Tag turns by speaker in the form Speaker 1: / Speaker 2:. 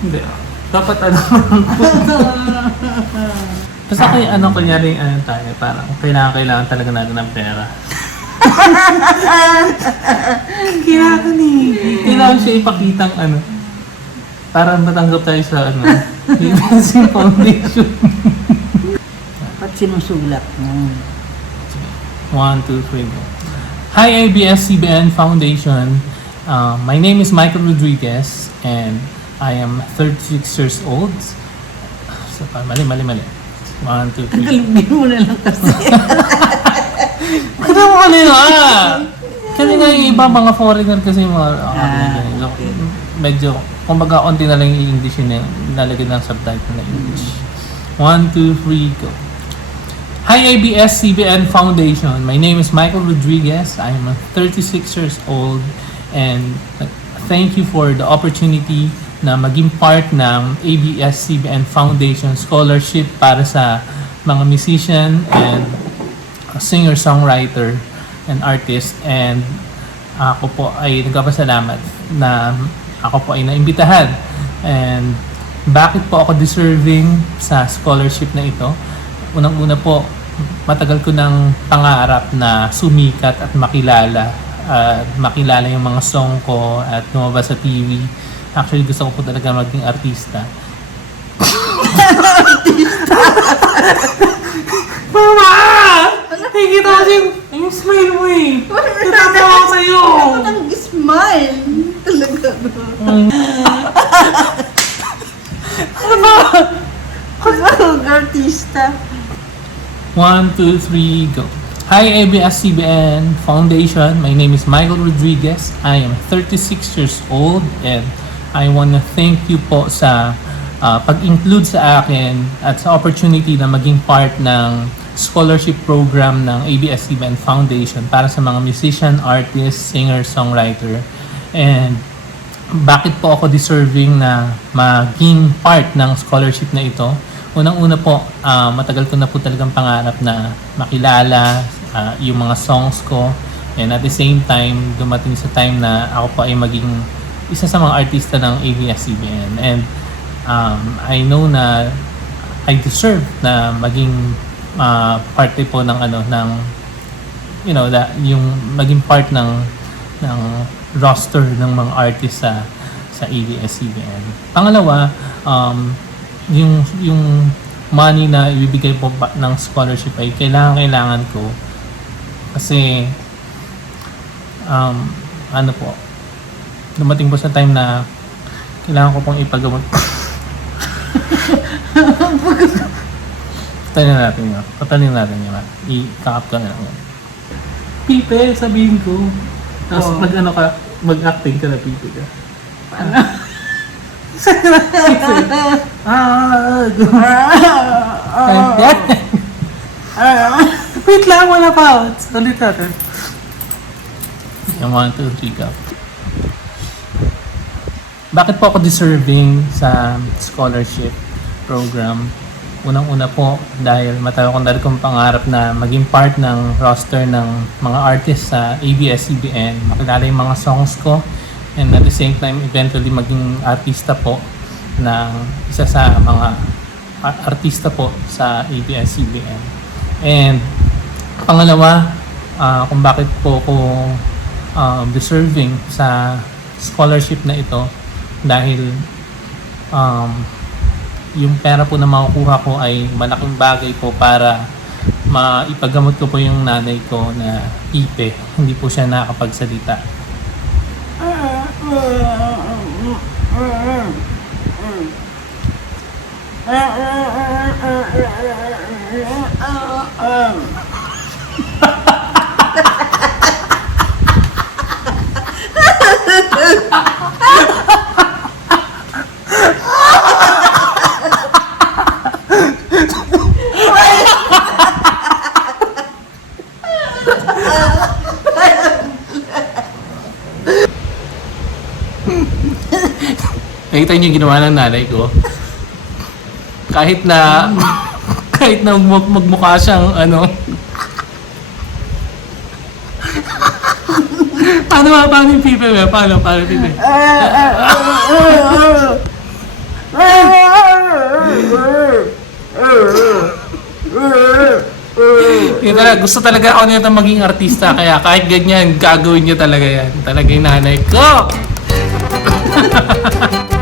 Speaker 1: Hindi. Dapat ano Basta kay ano, kunyari ano tayo, parang kailangan, kailangan talaga natin ng pera. kailangan eh. Kailangan siya ipakitang ano. Para matanggap tayo sa ano. Agency Foundation.
Speaker 2: Ba't sinusulat mo?
Speaker 1: One, two, three, go. Hi ABS-CBN Foundation. Uh, my name is Michael Rodriguez and I am 36 years old. So, mali, mali, mali. One, two, three.
Speaker 2: Kalugin mo na lang kasi.
Speaker 1: Kaya mo kanina ah! Kasi nga yung iba mga foreigner kasi mga ah,
Speaker 2: Ah,
Speaker 1: ganyan. So,
Speaker 2: okay.
Speaker 1: medyo, kumbaga konti na lang yung English yun eh. Nalagyan ng subtitle na English. One, two, three, go. Hi ABS-CBN Foundation. My name is Michael Rodriguez. I am 36 years old and thank you for the opportunity na maging part ng ABS-CBN Foundation Scholarship para sa mga musician and singer-songwriter and artist. And ako po ay nagpapasalamat na ako po ay naimbitahan. And bakit po ako deserving sa scholarship na ito? Unang-una po matagal ko ng pangarap na sumikat at makilala at makilala yung mga song ko at lumabas sa TV actually gusto ko po talaga maging artista Mama! Nakikita ko yung, yung smile mo eh. Natatawa ako sa'yo.
Speaker 2: Nang smile. Talaga.
Speaker 1: Ano ba?
Speaker 2: Ako artista.
Speaker 1: One, two, three, go. Hi ABS-CBN Foundation. My name is Michael Rodriguez. I am 36 years old and I want to thank you po sa uh, pag-include sa akin at sa opportunity na maging part ng scholarship program ng ABS-CBN Foundation para sa mga musician, artist, singer, songwriter. And bakit po ako deserving na maging part ng scholarship na ito? Unang-una po, ah, matagal ko na po talagang pangarap na makilala ah, yung mga songs ko. And at the same time, dumating sa time na ako po ay maging isa sa mga artista ng ABS-CBN. And um, I know na I deserve na maging ah, parte po ng ano ng you know that yung maging part ng ng roster ng mga artist sa sa ABS-CBN. Pangalawa, um, yung yung money na ibibigay po ng scholarship ay kailangan kailangan ko kasi um, ano po dumating po sa time na kailangan ko pong ipagamot Patayin na natin yun. Patayin natin yun. ah. I-cut ko na lang yun. Pipe, sabihin ko. Tapos
Speaker 2: Oo.
Speaker 1: mag-ano ka, mag-acting ka na pipe ka. ah, Wait lang, wala pa. Ulit natin. Yung one, two, three, go. Bakit po ako deserving sa scholarship program? Unang-una po dahil matagal kong dahil kong pangarap na maging part ng roster ng mga artists sa ABS-CBN. Makilala yung mga songs ko and at the same time eventually maging artista po ng isa sa mga artista po sa ABS-CBN. And pangalawa, ah, kung bakit po ako ah, deserving sa scholarship na ito dahil um, yung pera po na makukuha ko ay malaking bagay po para maipagamot ko po yung nanay ko na ipe. Hindi po siya nakakapagsalita. Nakita niyo yung ginawa ng nanay ko? Kahit na kahit na mag magmukha siyang ano paano ba? Paano yung fever? Mel? Paano? Paano yung fever? Yun talaga, gusto talaga ako nito maging artista. Kaya kahit ganyan, gagawin niyo talaga yan. Talaga yung nanay ko!